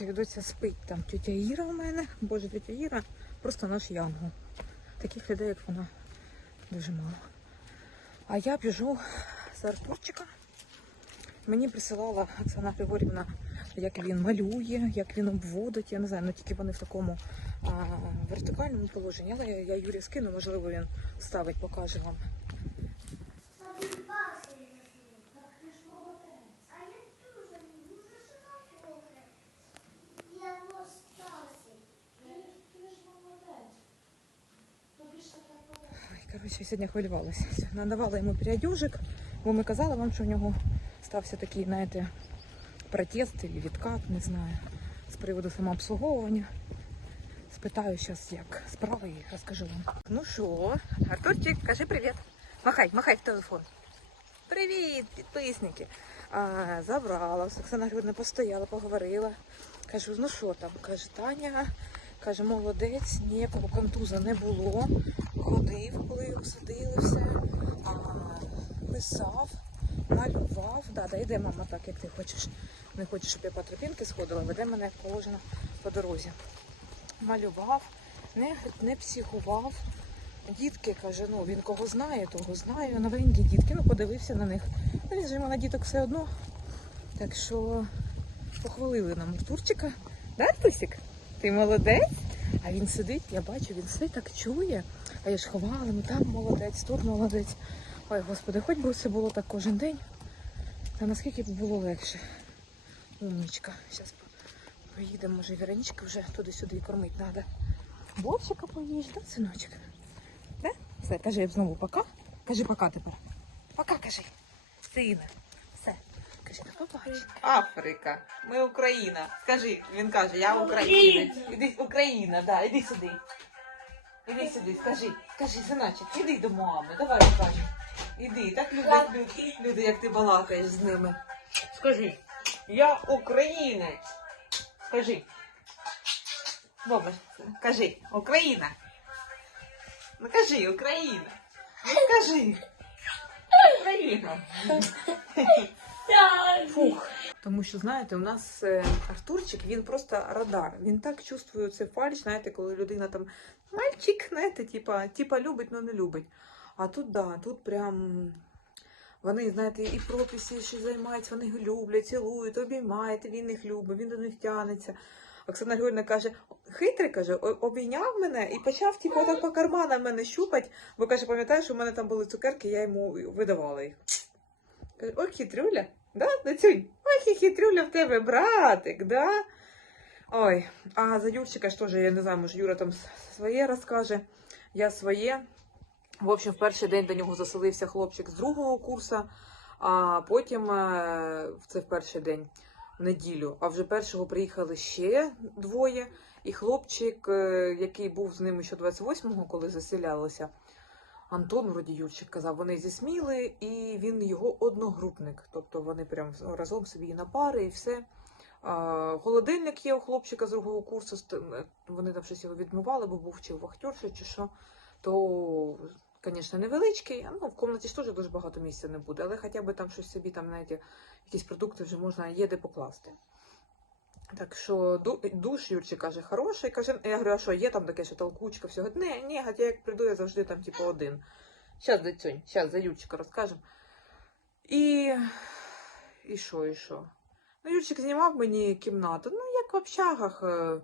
з доця спить там тетя Іра у мене. Боже, тетя Іра просто наш янгол. Таких людей, як вона, дуже мало. А я біжу з Артурчика. Мені присилала Оксана Григорівна, як він малює, як він обводить. Я не знаю, ну тільки вони в такому а, вертикальному положенні. Але я, я Юрі скину, можливо, він ставить, покаже вам. Ой, коротше, сьогодні хвилювалася. Надавала йому переодюжик, бо ми казали вам, що в нього стався такий, знаєте, протест чи відкат, не знаю, з приводу самообслуговування. Спитаю зараз, як справи і розкажу вам. Ну що, Артурчик, кажи привіт. Махай, махай в телефон. Привіт, підписники. А, забрала, Оксана Григорівна постояла, поговорила. Кажу, ну що там? Каже, Таня, каже, молодець, ніякого контуза не було. Ходив, коли садили, все. А, писав, малював. Да, да, йде мама так, як ти хочеш. Не хочеш, щоб я по тропінки сходила, веде мене як положено по дорозі. Малював, не, не психував. Дітки, каже, ну він кого знає, того знає. Новенькі дітки, ну подивився на них. Ну, він же на діток все одно. Так що похвалили нам Артурчика. Да, Артусик? Ти молодець? А він сидить, я бачу, він все так чує. А я ж ховала, ну там молодець, тут молодець. Ой, господи, хоч би це було так кожен день. Та наскільки б було легше. Умнічка. Зараз поїдемо, може, Вероничка вже туди-сюди кормити треба. Вовчика поїж, да, синочок? Да? Все, кажи знову пока. Кажи пока тепер. Пока кажи. Сина. Все. Кажи, до побачення. Африка. Ми Україна. Скажи, він каже, я українець. Іди Україна, да, іди сюди. Іди сюди, скажи, скажи, синочок, іди до мами, давай покажемо. Іди, так люблять люди, люди, як ти балакаєш з ними. Скажи, я українець. Скажи. Баба, кажи, Україна. Ну кажи, Україна. Ну кажи. Україна. Фух. Тому що, знаєте, у нас е, Артурчик, він просто радар. Він так чувствує цей фальш, знаєте, коли людина там мальчик, знаєте, типа, типа любить, але не любить. А тут, да, тут прям вони, знаєте, і прописи ще займаються, вони люблять, цілують, обіймають, він їх любить, він до них тянеться. Оксана Георгіївна каже, хитрий, каже, обійняв мене і почав типу, так по карманам мене щупати, бо каже, пам'ятаєш, у мене там були цукерки, я йому видавала їх. Каже, ой, хитрюля, да, Доцюнь? Ой, хитрюля в тебе, братик, да? Ой, а за Юрчика ж теж, я не знаю, може Юра там своє розкаже, я своє. В общем, в перший день до нього заселився хлопчик з другого курсу, а потім це в перший день, в неділю. А вже першого приїхали ще двоє. І хлопчик, е, який був з ними ще 28-го, коли заселялися, Антон, вроді Юрчик казав, вони зі Сміли, і він його одногрупник. Тобто вони прям разом собі на пари, і все. Холодильник є у хлопчика з другого курсу, е, вони там щось його відмивали, бо був чи вахтерша, чи що. То, звісно, невеличкий, ну, в кімнаті ж теж дуже багато місця не буде, але хоча б там щось собі, там, знаєте, якісь продукти вже можна є де покласти. Так що душ Юрчик каже, хороший. Каже, я говорю, а що є там таке, що толкучка, всього. Не, ні, хоча як прийду, я завжди там, типу, один. Щас, доцюнь, щас за Юрчика розкажемо. І. І що, і що? Ну, Юрчик знімав мені кімнату. Ну, як в общагах. е,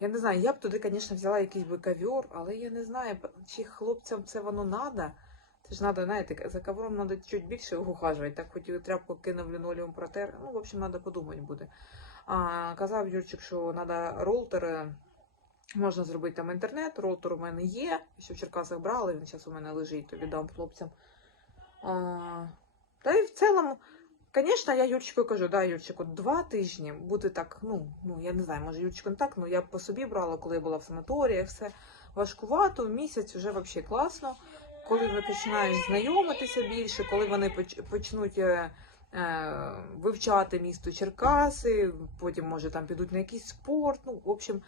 Я не знаю, я б туди, звісно, взяла якийсь би ковер, але я не знаю, чи хлопцям це воно надо. Це ж треба, знаєте, за ковром треба чуть більше ухажувати. Так хоч і тряпку кинув лінолеум протер. Ну, в общем, треба подумати буде. А, казав Юрчик, що треба роутер. е, Можна зробити там інтернет, роутер у мене є. Ще в Черкасах брали, він зараз у мене лежить, то віддам хлопцям. А, та й в цілому, звісно, я Юрчику кажу, да, Юрчику, два тижні буде так, ну, ну я не знаю, може Юрчику не так, ну я по собі брала, коли я була в санаторіях, все важкувато, місяць вже взагалі класно. Коли ви починаєш знайомитися більше, коли вони поч- почнуть е, вивчати місто Черкаси, потім, може, там підуть на якийсь спорт. Ну, в общем,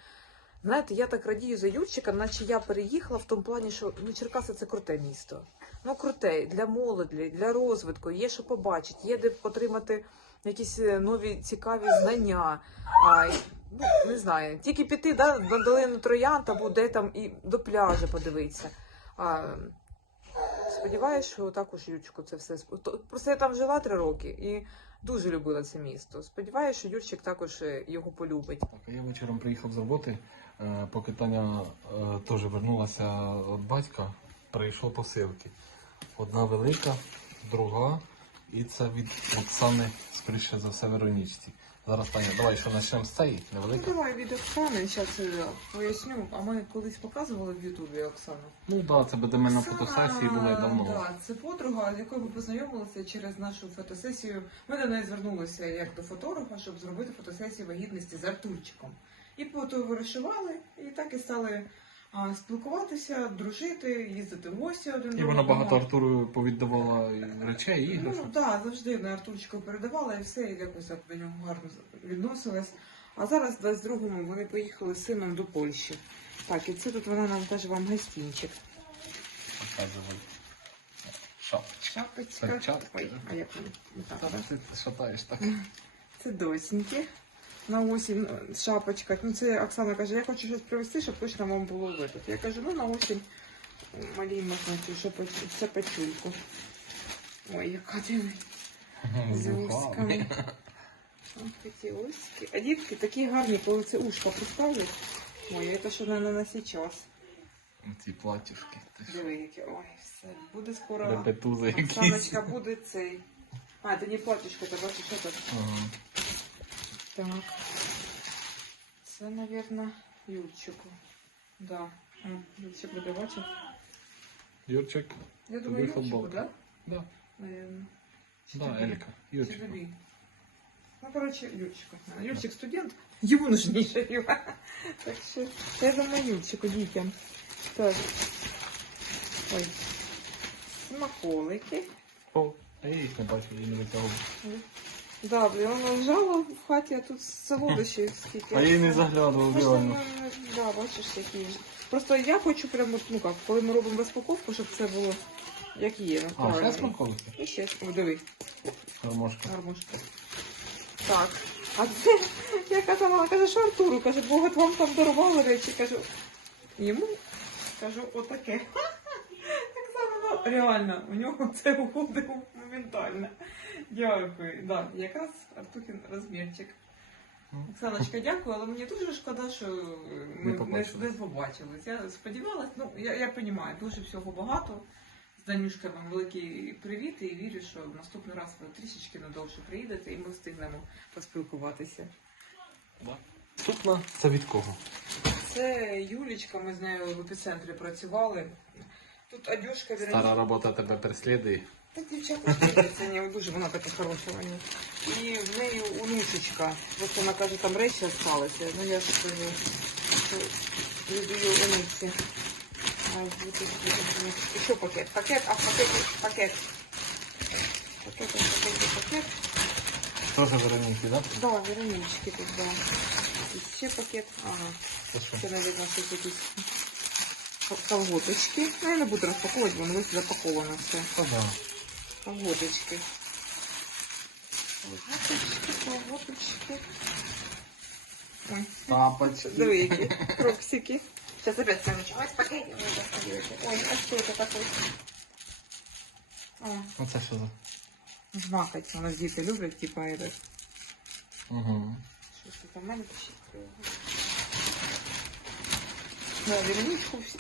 знаєте, я так радію за Юрчика, наче я переїхала в тому плані, що ну, Черкаси це круте місто. Ну, круте для молоді, для розвитку, є що побачити, є де отримати якісь е, нові цікаві знання. А, ну, не знаю, тільки піти да, до долини Троянд або де там і до пляжу подивитися. А, сподіваюсь, що також Юрчику це все Просто я там жила три роки і дуже любила це місто. Сподіваюсь, що Юрчик також е, його полюбить. Так, я вечором приїхав з роботи, е, поки Таня е, теж вернулася від батька, прийшов посилки. Одна велика, друга, і це від Оксани, скоріше за все, Веронічці. Зараз Таня, давай що почнемо з цієї, Ну, давай від Оксани, зараз поясню. А ми колись показували в Ютубі Оксану. Ну так, да, це буде мене Оксана, фотосесії були давно. Да, це подруга, з якою ми познайомилися через нашу фотосесію. Ми до неї звернулися як до фотографа, щоб зробити фотосесію вагітності з Артурчиком. І потоваришували, і так і стали спілкуватися, дружити, їздити в гості один І вона одного. багато Артуру повіддавала речей, Ну іграшок. так, завжди на Артурчику передавала і все, і якось так до нього гарно відносилась. А зараз, в 22-му, вони поїхали з сином до Польщі. Так, і це тут вона нам каже вам гостинчик. Показували. Що? Шапочка. Перчатки, Ой, да? а як воно? Не так, Та да? ти шатаєш так. Це досіньки. На осінь ну, шапочка. Ну це Оксана каже, я хочу щось привезти, щоб точно вам було випити. Я кажу, ну на осінь малій можна цю шапочку, сапачульку. Ой, яка диви. З усками. Ось такі узкі. А дітки такі гарні, коли це ушко поставлять. Ой, це що не на сейчас. Ці платюшки. Диви, які. Ой, все. Буде скоро. Оксаночка буде цей. А, це не платічка, це бачиш, що це. Ага. Так. Це, мабуть, Юрчику. Да. А, Юрчик буде бачив. Юрчик. Я Тобі думаю, Юрчику, футболка. да? Да. Наверно. Чи Да, тобі? Елька. Чи Юрчик. тобі? Ну, коротше, Юрчику. Юрчик студент, йому нужніше його. Так що, я думаю, Юрчику, дітям. Так. Ой. Смаколики. О, а я їх не бачив, я не витягував. Да, блін, воно лежало в хаті, а тут солодощі скільки. А я й не заглядував, реально. да, бачиш, які. Просто я хочу прямо, ну як, коли ми робимо розпаковку, щоб це було як є. А, ще смаколики? І ще, о, диви, Гармошка. гармошка. Так. А це, я казала, вона каже, що Артуру, каже, бо от вам там дарували речі, кажу, йому, кажу, отаке. Так само, ну, реально, у нього це уходить моментально. Дякую. Да, якраз Артухін розмірчик. Ну. Оксаночка, дякую, але мені дуже шкода, що ми Не побачились. не побачились. Я сподівалась, ну я, я розумію, дуже всього багато. З Данюшка вам великий привіт і вірю, що наступний раз ви трішечки надовше приїдете і ми встигнемо поспілкуватися. Наступна це від кого? Це Юлічка, ми з нею в епіцентрі працювали. Тут Адюшка Стара робота тебе переслідує. Та дівчата це не дуже вона така хороша. Ваня. І в неї онучечка. Просто вона каже, там речі залишилися. Ну я ж кажу, що віддаю онуці. Тут. Еще пакет. Пакет, а в пакеті пакет. Пакет, а в пакеті пакет. Теж Вероніки, так? Да, Веронички тут, да. І ще пакет. Ага. Це що? Наверное, щось якісь колготочки. Ну, я не буду розпаковувати, бо воно запаковано все. Та Колготочки, колготочки. Ой, Тапочки. диви, які кроксики. Сейчас опять скажу, ой, пакетик. Ой, а что это такое? А це що за? жмакать. У нас діти люблять, типа, это. Угу. Що це там в мене пишіть? Да, Вероничку всі.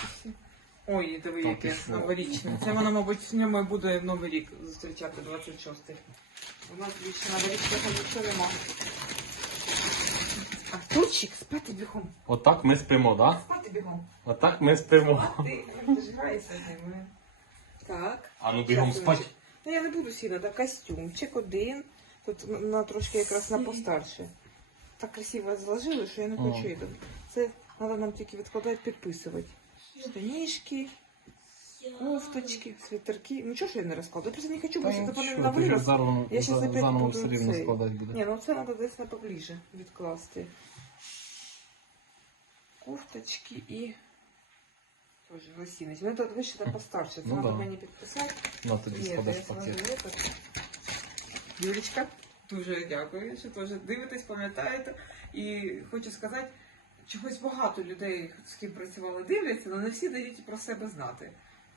Ой, диви, Так, яке і що? новорічне. Це вона, мабуть, з ньому і буде Новий рік зустрічати 26-й. У нас більше новорічного нічого нема. Артурчик, спати бігом. Отак ми спимо, да? Спати бігом. Отак ми спимо. Ти, ти ж граєшся з ними. Так. А ну бігом Щас, спать. Ну я не буду сіла, так костюмчик один. Тут на- на трошки якраз на постарше. Так красиво зложили, що я не хочу йти. Це треба нам тільки відкладати, підписувати. Штанішки, кофточки, свитерки. Ну чого ж я не розкладу? Я просто не хочу, бо Та це на вираз. Я щас за- опять буду цей. Ні, ну це треба десь на поближе відкласти. Кофточки і теж лосінець. Ну, це вище та постарше. Це Ну треба да. мені підписати. На тобі Ні, складеш пакет. Юлечка, Дуже дякую, що теж дивитесь, пам'ятаєте. І хочу сказати, чогось багато людей, з ким працювали, дивляться, але не всі дають про себе знати.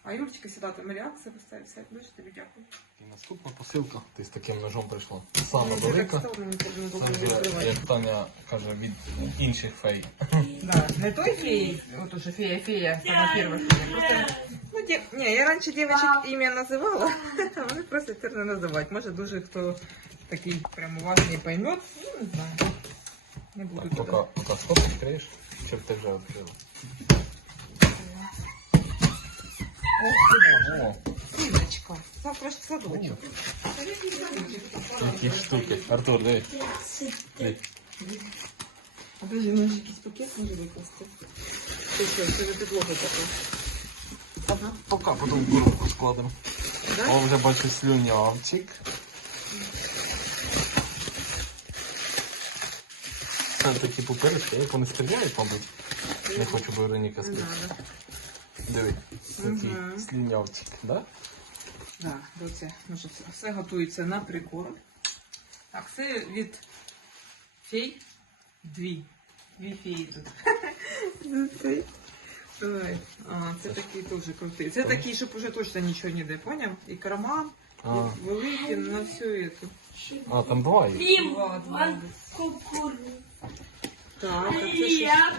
А Юлечка сідатиме реакція, поставить все. Дуже тобі дякую. І наступна посилка, ти з таким ножом прийшла. Саме велика. Це як Таня каже, від інших фей. Да, не той феей, вот уже фея, фея, сама первая фея. Просто, ну, де... не, я раніше дівчаток ім'я називала, а вони просто тепер не називають. Може дуже хто такий прям уважний поймет, ну, не знаю. Не буду туди. поки, поки стоп відкриєш, щоб ти вже відкрила. О, Синочка, завтра ж садочок. які штуки. Артур, диви. Диви. А подожди, у нас же якийсь пакет може викласти. Це що, це вже підлога така. Ага. Поки потім коробку складемо. Да? О, вже бачу слюнявчик. Це такі пупиришки, як вони стріляють, мабуть. Не хочу, бо Вероніка Не спить. Диви, такий Мгм. слюнявчик, да? Да, доця, може все, все готується на прикорм. Так, це від фей. Дві. Дві феї тут. Давай. Ага, це такий дуже крутий. Це такий, щоб уже точно нічого не де, поняв? І карман, А, і великий на всю эту. а там два є. Лім, Ладно. ван кукуру. Так, а це що? Я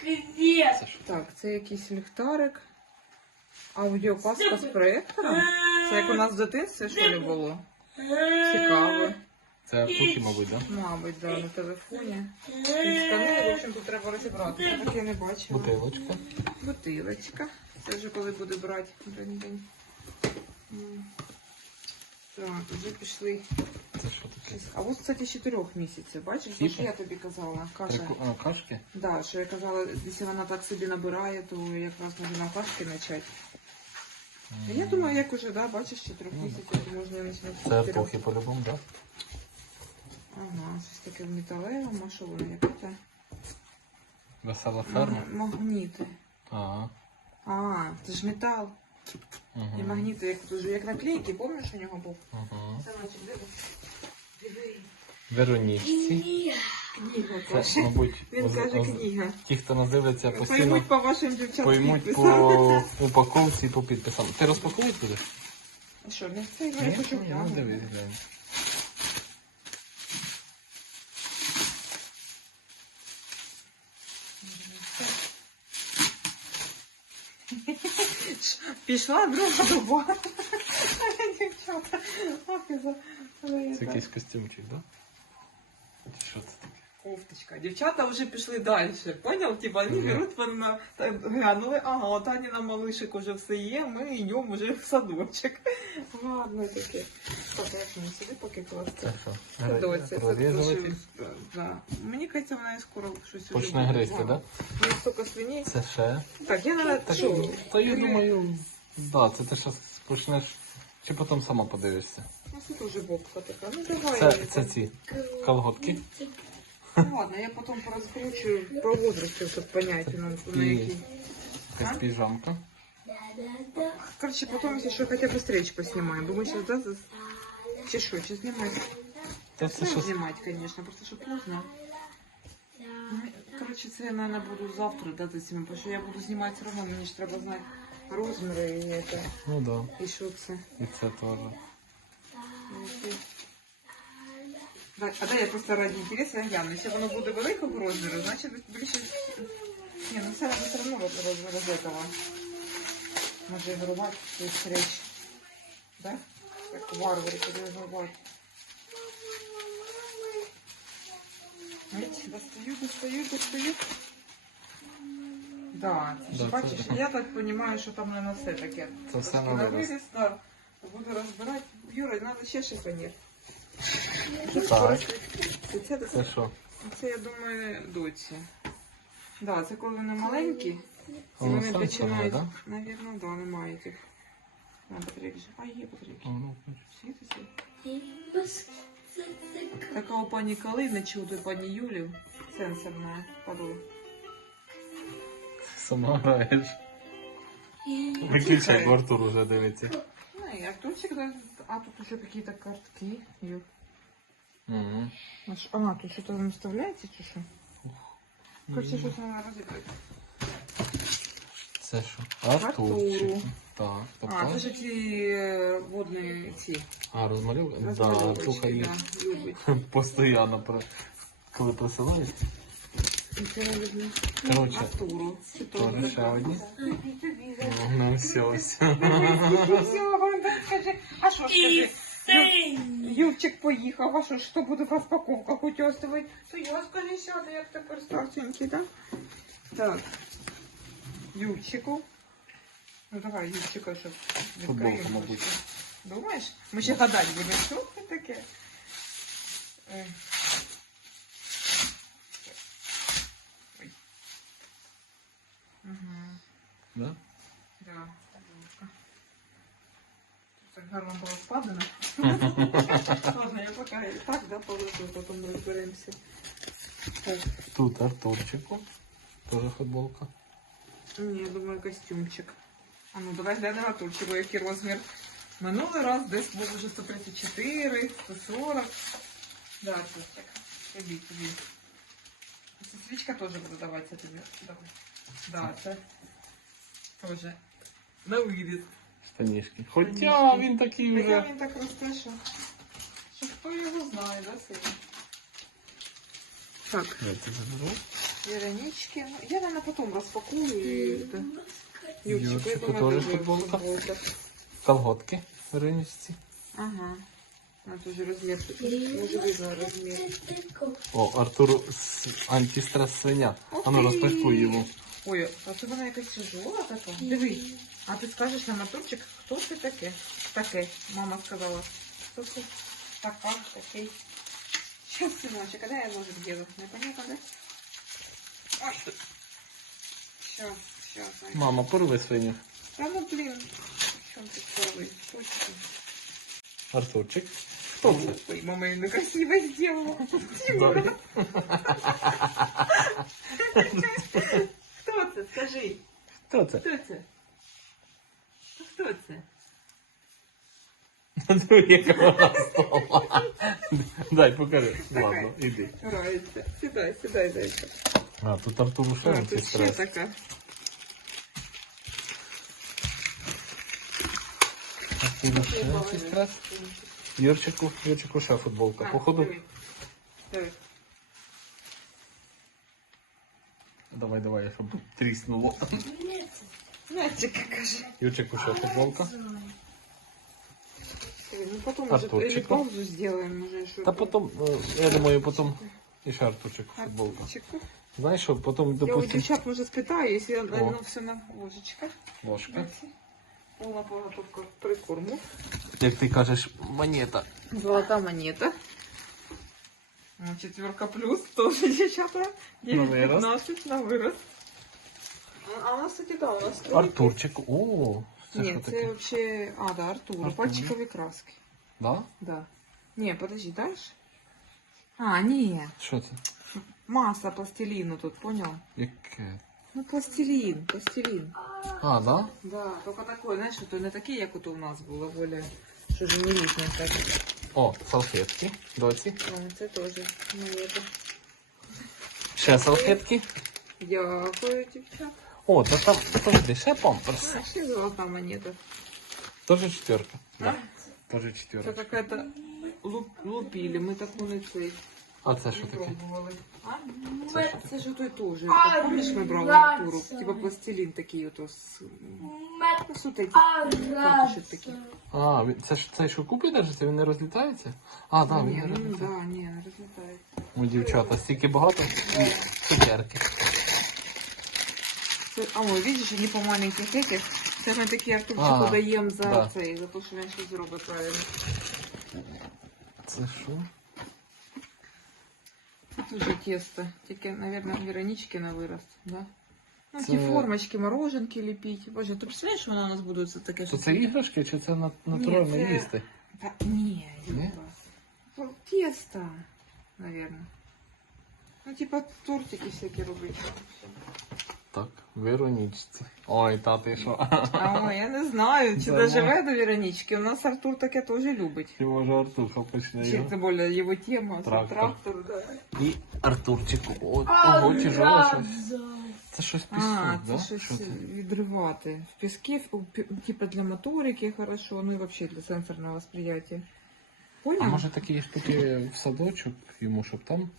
привіт. Це що? Так, це якийсь ліхтарик. Аудіопаска з проектором. Це як у нас в дитинстві що ли було? Цікаво. Це Артухи, мабуть, да? Мабуть, да, на телефоні. Він сканує, в общем, тут треба розібрати. Я таке не бачила. Бутилочка. Бутилочка. Це вже коли буде брати день-день. М. Так, вже пішли. Це що таке? А ось, кстати, з 4 місяців. Бачиш, Скільки? що я тобі казала? Каша. А, кашки? Да, що я казала, якщо вона так собі набирає, то якраз можна кашки почати. А Я думаю, як уже, да, бачиш, з 4 Ну, місяців, то можна з Це. Артухи по-любому, да? Ага, щось таке в металевому, а що воно яке це? Весела ферма. Маг- Магніти. Ага. А, це ж метал. І Угу. магніти, як, дуже, як наклейки, пам'ятаєш, у нього був? Угу. Це значить, диви. Диви. Веронічці. Книга Це, каже. мабуть, Він каже оз- книга. ті, хто нас дивляться постійно, Поймуть по вашим дівчатам поймуть по упаковці і по підписам. Ти розпаковувати будеш? А Що, не це? Я хочу Ну, глянути. дивись, глянь. Пішла друга доба. Дівчата. Це якийсь костюмчик, да? Що це таке? Кофточка. Дівчата вже пішли далі. Поняв? Типа вони беруть вона так глянули, ага, от Ані на малишик уже все є, ми йдемо вже в садочок. Ладно таке. Так, сюди поки класти. Це це дуже- да. Мені кажеться, вона і скоро щось уже Почне гризти, Ладно. да? Ну, стільки свиней. Це ще. Так, я на Так? Та я думаю, да, це ти зараз почнеш. Чи потім сама подивишся. Ну, це теж бобка така. Ну, давай. Це, я це так. ці колготки. Ну, ладно, я потом порозкручую по возрасту, щоб понять, на, на І- який. Якась піжамка. Короче, потом, если что, хотя бы встреч поснимаем. Думаю, сейчас, да, за... Чи що, чи знімати? Та це Це щось. знімати, конечно, просто що поздно. Ну, Короче, це я, наверное, буду завтра, да, за цим, тому що я буду знімати все одно, мені ж треба знати розміри і это, Ну да. і що це. І це теж. Так, а дай я просто ради інтересу гляну. Якщо воно буде великого розміру, значить більше... Ні, ну це все одно роз, роз, роз этого. Може і вирубати цей встреч. Да? Як варвари вирубати. Видите, достаю, достаю, достаю. Да, це ж Да, бачиш, це- я так розумію, що там не все таке. Це все на на виріс. виріс, да. Буду розбирати. Юра, треба ще шифонір. Так. Це, це, Це що? це, я думаю, доці. Да, це коли вони маленькі, і Воно вони сенсорне, починають, да? Навірно, да, немає тих. На батарейки. А, є батарейки. Ну, Світиться. Така у пані Калини, у пані Юлі, сенсорна подула. Сама граєш. Виключай, бо Артур уже дивиться. Ну, і Артурчик, а тут уже какие-то картки. Юр. Мгм. А, ш- а, тут что-то там вставляете, чи що? Короче, щось треба розібрати. Це що? Артурчик. Артуру. Так, А, це ж ці е, водні ці. А, розмальовка? Да, розмальовочки, слухай, да, любить. постійно, про- коли присилають. Це Тоже ще одні. Ну, все, все. Скажи. А що синь. Юрчик поїхав, а що ж то буде в розпаковках участвувати? То я скажи сяду, як тепер старшенький, так? Так. Юрчику. Ну давай, Юрчика, щоб відкриємо. Думаєш? Ми ще гадати будемо, що це таке? Да? Да, футболка. Так гарно було складено. Ладно, я пока і так, да, положу, потім розберемося. Так, Тут Артурчику. Тоже футболка. ні, я думаю, костюмчик. А ну давай глянемо Артурчику, який розмір. Минулий раз десь був уже 134, 140. Да, Артурчик. Тобі, тобі. Це свічка теж буде даватися тобі. Давай. Да, це Теж на виріз. Штанішки. Хоча Штанішки. він такий Хоча вже. він так росте, що, що хто його знає, да, сильно? Так, Я це заберу. Веронички. Ну, я, наверное, потом я думаю, тоже тоже футболка. Колготки в риночці. Ага. Тоже размер. Може видно размер. О, Артуру с- антистрес свиня. А ну розпакуй йому. Ой, а це вона якась тяжела така. Диви. А ти скажеш нам, Артурчик, хто це таке? Таке, мама сказала. Хто це? Така, такий. Сейчас, сыночек, а дай я ножик сделаю. Непонятно, да? Ой. Сейчас, сейчас. Мама, порви свиню. Да ну блин. В чем ты первый? Что это? Артурчик. Хто це? Ой, мама ее красиво сделала. Добре. Кто это? Скажи. Хто це? Кто это? Кто это? Друге коло стола. Дай, покажи. Ладно, іди. Нравится. Сюда, сюда, зайка. А, тут Артуру ще А, тут ще антистрес. така. Артуру ще антистрес. Юрчику, Юрчику ще футболка. А, Походу. диви. Диви. Давай, давай, щоб тріснуло. Мячик, кажи. Юрчику ще футболка. Диви, Ну потом уже Артурчику. или паузу сделаем уже. что Та потім, е, я думаю, потім і ще Артурчику футболка. Артурчику. Знаєш що, потім, Я у допустим, дівчат може спитаю, якщо О. воно все на ложечках. ложка. Повна поготовка прикорму. Як ти кажеш, монета. Золота монета. Ну, четверка плюс, тоже девчата. На вырос. 19 на вырос. А у нас, кстати, да, у нас тройки. Артурчик. О, це Ні, що це таке? вообще... А, да, Артур. Артур. Пальчикові краски. Да? Да. Не, подожди, дальше? А, ні. Що це? Маса пластилину тут, понял? Яке? Ну, пластилин, пластилин. А, да? Да, только такой, знаєш, то не такий, як от у нас було, более, що ж не різне так. О, салфетки. Доці. А, це теж монета. Ще салфетки. Дякую, дівчат. О, та там, подожди, ще памперс. А, ще золота монета. Тоже четверка. Да. Тоже Це четверка. какая-то луп, лупили, ми таку не цей. А це що таке? Це? Це ж той теж. А, Помниш, ми брали. Артуру? Типа пластилин такий ото з... Ну, такі. А, він- це ж це що купі держиться, він не розлітається? А, так, він Ні, не ну розлітається. да, ні, не розлітається. Ну, дівчата, стільки багато і цукерки. Це, а, ой, видиш, не по маленьких этих. Це ми такі А, даємо за да. цей, за те, що він щось зробить правильно. Це що? Це теж тесто. Тільки, мабуть, Веронички на вирост, да? Ну, Це- ті формочки, мороженки ліпіть. Боже, ти представляєш, що воно у нас буде це таке? То що це іграшки чи це на- натурально це- їсти? Та, ні, Ні? Юра. Ну, Тесто, наверное. Ну, типа тортики всякі робити. Так, Веронічці. Ой, та ти що? А, я не знаю, чи доживе до Веронички. У нас Артур таке теж любить. Чи може Артурка почне Чи це більше його тема, Трактор. трактор, да. І Артурчик. О, ого, тяжело щось. Це щось А, пісок, це да? щось Що це? відривати. В піскі, типа для моторики хорошо, ну і взагалі для сенсорного восприятия. А Поняв? може такі штуки в садочок йому, щоб там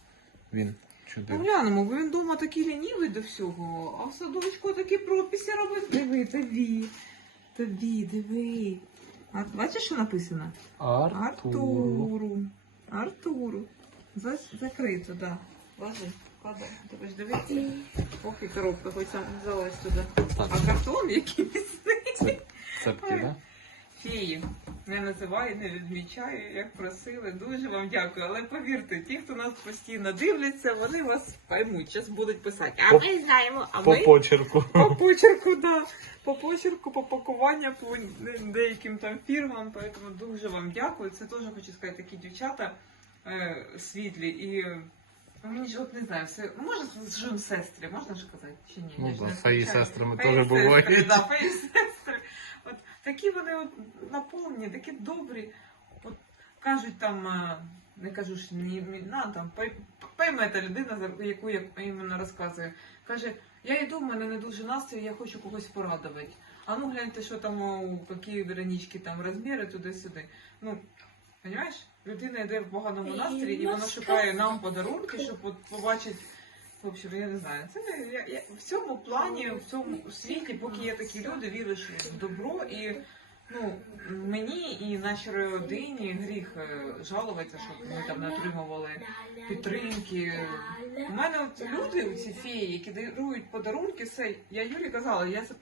він чудив? Поглянемо, бо він дома такий лінівий до всього, а в садочку такі прописи робить. Диви, тобі, тобі, диви. А бачиш, що написано? Артуру. Артуру. Закрито, так. Да. Ложи, кладай. Ти будеш дивитися. Ох, і коробка, хоч сам залазь туди. А картон який міцний. цепки, да? Феї. Не називаю, не відмічаю, як просили. Дуже вам дякую. Але повірте, ті, хто нас постійно дивляться, вони вас поймуть. Зараз будуть писати. А По- ми знаємо, а По ми почерку. по почерку, да. По почерку, по пакуванню, по деяким там фірмам. Поэтому дуже вам дякую. Це теж хочу сказати, такі дівчата е, світлі і. Ну, Мені ж от не знаю, все можна з сестри, можна ж казати чи ні? Ну Я ж да, не феї включаю. сестрами Феї теж сестри, бувають. Да, феї сестри. От такі вони от наповнені, такі добрі. От кажуть там, е, не кажу ж ні, ні на там, пой- пойме та людина, за яку я іменно розказую. Каже, я йду, в мене не дуже настрій, я хочу когось порадувати. А ну гляньте, що там у які Веронічки там розміри туди-сюди. Ну, розумієш? Людина йде в поганому настрої, і вона шукає нам подарунки, щоб от побачити. В общем, я не знаю. Це я, я, в цьому плані, в цьому світі, поки є такі люди, віриш в добро і ну, мені і нашій родині гріх е, жалуватися, щоб ми там не отримували підтримки. У мене от люди, ці феї, які дарують подарунки, все, я Юлі казала, я це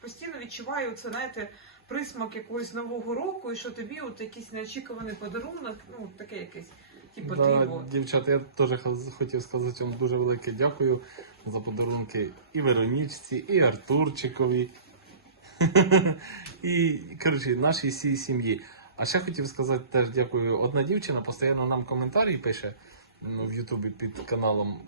постійно відчуваю це, знаєте, присмак якогось нового року, і що тобі от якийсь неочікуваний подарунок, ну таке якесь, типу Да, ти його. дівчата, я теж хотів сказати вам дуже велике дякую за подарунки і Веронічці, і Артурчикові. і, коротше, нашій всій сім'ї. А ще хотів сказати теж дякую. Одна дівчина постійно нам коментарі пише ну, в Ютубі під каналом.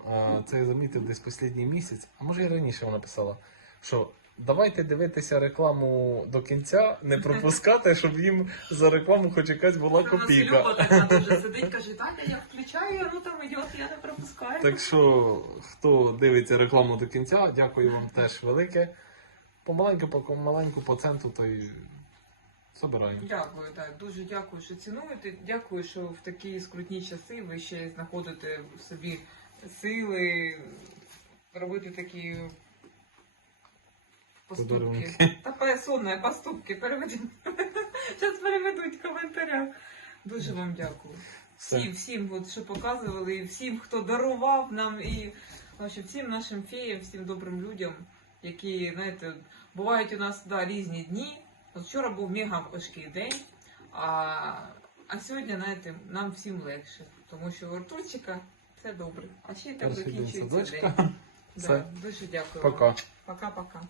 Це я замітив десь останній місяць, а може і раніше вона писала, що давайте дивитися рекламу до кінця, не пропускати, щоб їм за рекламу хоч якась була У нас копійка. Люба така дуже сидить, каже, Таня, я включаю, ну там йде, я не пропускаю. Так що, хто дивиться рекламу до кінця, дякую вам теж велике. Помаленьку, по маленьку по центу, то й собираємо. Дякую, так. Дуже дякую, що цінуєте. Дякую, що в такі скрутні часи ви ще знаходите в собі сили робити такі поступки. Та пересонне поступки переведіть. Зараз переведуть в коментарях. Дуже вам дякую. Всім, всім, от, що показували, і всім, хто дарував нам, і в всім нашим феям, всім добрим людям, які, знаєте, бувають у нас да, різні дні. От вчора був мега важкий день, а, а сьогодні, знаєте, нам всім легше, тому що у Артурчика це добре. А ще й так закінчується день. Да, дуже дякую. Пока. Пока-пока.